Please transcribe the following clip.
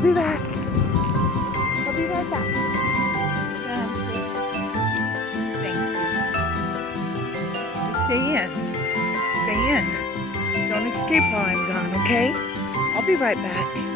I'll be back. I'll be right back. Thank you. Stay in. Stay in. Don't escape while I'm gone, okay? I'll be right back.